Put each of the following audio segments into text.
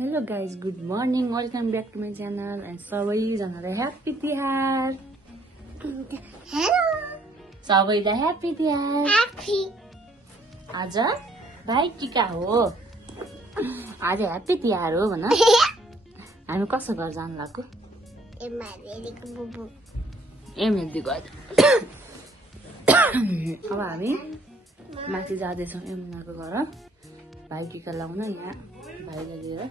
Hello guys, good morning. Welcome back to my channel and सबैजनालाई happy Tihar. Hello. सबैलाई happy Tihar. Happy. आज भाइ टिका हो. आज ह्यापी तिहार हो भन. हामी कसो घर जानु लाग्यो? एमदिको बुबु. एमदिको आज. अब हामी माथि जाँदैछौँ यमुनाको घर. भाइ टिका लाउन यहाँ भाइले लिएर.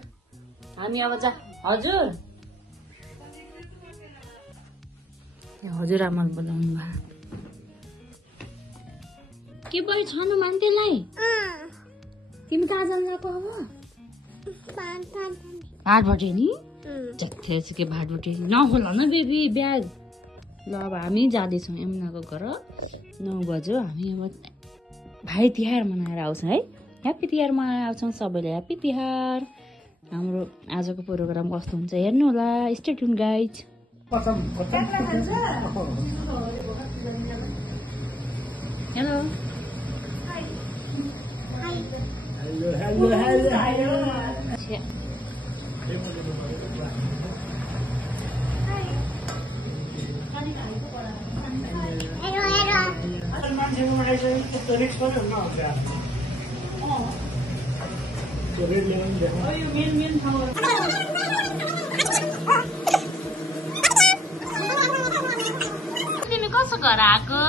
हामी अब जा. हजुर. हजुर आमा बोलाउनु भयो. के भयो छानु मान्छेलाई? तिमी कहाँ जानु गएको अब? भाटबटे नि? के भाटबटे नखोला न बेबी ब्याग. ल अब हामी जाँदैछौँ यमुनाको घर. 9 बज्यो. हामी अब भाइ तिहार मनाएर आउँछौँ है. ह्यापी तिहार मनाएर आउँछौँ. सबैले ह्यापी तिहार. हाम्रो आजको प्रोग्राम कस्तो हुन्छ हेर्नु होला. Stay tune guys. हेलो. तिमी कसो घर आएको?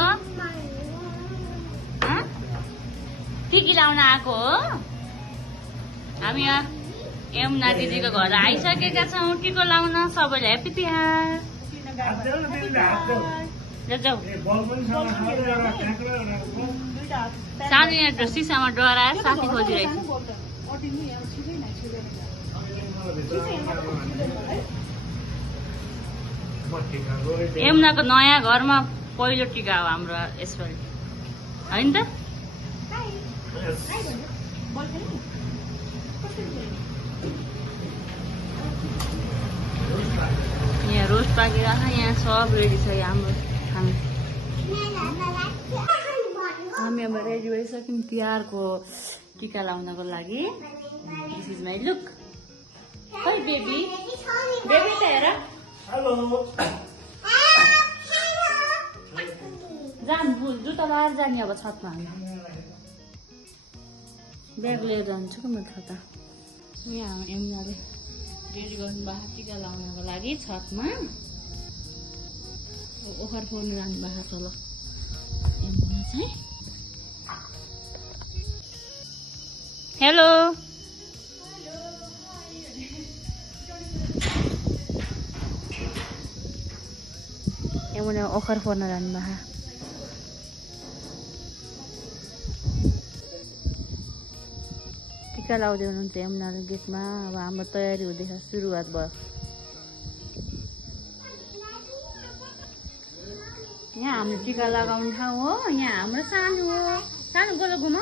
टिकी लाउन आएको हो? हामी यमुना दिदीको घर आइसकेका छौँ टिको लाउन. सबैले ह्यापी तिहार. सानो यहाँ सिसामा डराएर साथी खोजिरहेको. यमुनाको नयाँ घरमा पहिलो टिका हो हाम्रो यसपालि होइन त? यहाँ रोस्ट पाकिरहेको छ. यहाँ सब रेडी छ हाम्रो खाना. हामी अब रेडी भइसक्यौँ तिहारको टिका लाउनको लागि. This is my look. खै बेबी बेबी त हेर. हेलो. जानु जुत्ता लाएर जाने अब छतमा. हामी ब्याग लिएर जान्छु कि म छता. यहाँ यमुनाले रेडी गर्नुभएको टिका लाउनको लागि छतमा. ओखर फोर्नु जानुभएको छ. ल यमुना चाहिँ हेलो. यमुना ओखर फोर्न जानुभएको. टिका लाउँदै हुनुहुन्छ यमुनाले गेटमा. अब हाम्रो तयारी हुँदैछ. सुरुवात भयो. यहाँ हाम्रो टिका लगाउने ठाउँ हो. यहाँ हाम्रो सानो हो. सानो गोलो घुम.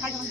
Mama,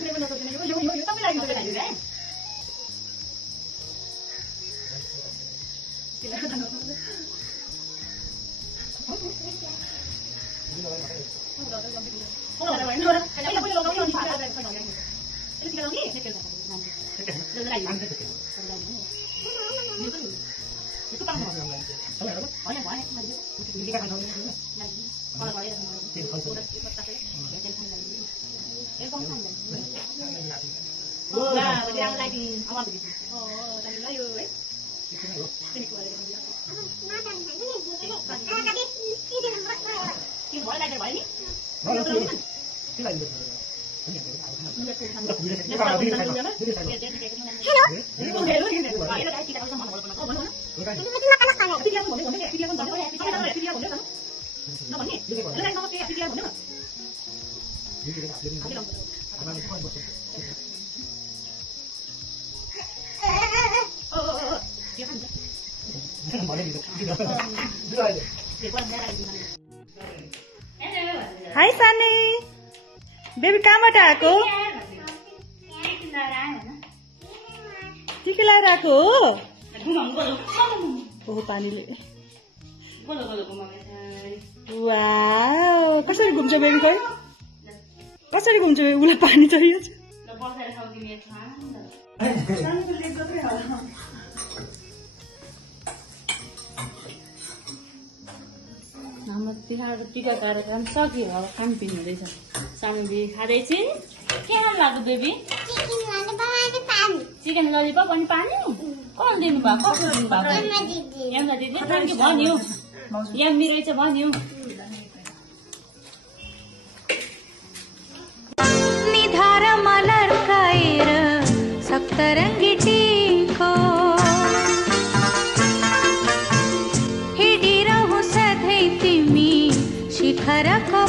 हाई सानी बेबी कहाँबाट आएको के लाएर आएको हो पानीले वाउ कसरी घुम्छ बेबी खै कसरी घुम्छ बेबी उसलाई पानी चाहियो हाम्रो तिहारको टिका कार्यक्रम सकियो अब खानपिन हुँदैछ सानो बेबी खाँदैछिन् के खानु भएको बेबी चिकन ललिपप अनि पानी कल दिनुभएको कसो दिनुभएको यहाँ दिदी थ्याङ्क यू भन्यो यम्मी रहेछ भन्यो निधारमा लर्काएर सप्तरङ्गी टीको हिँडिरहु सधैँ तिमी शिखरको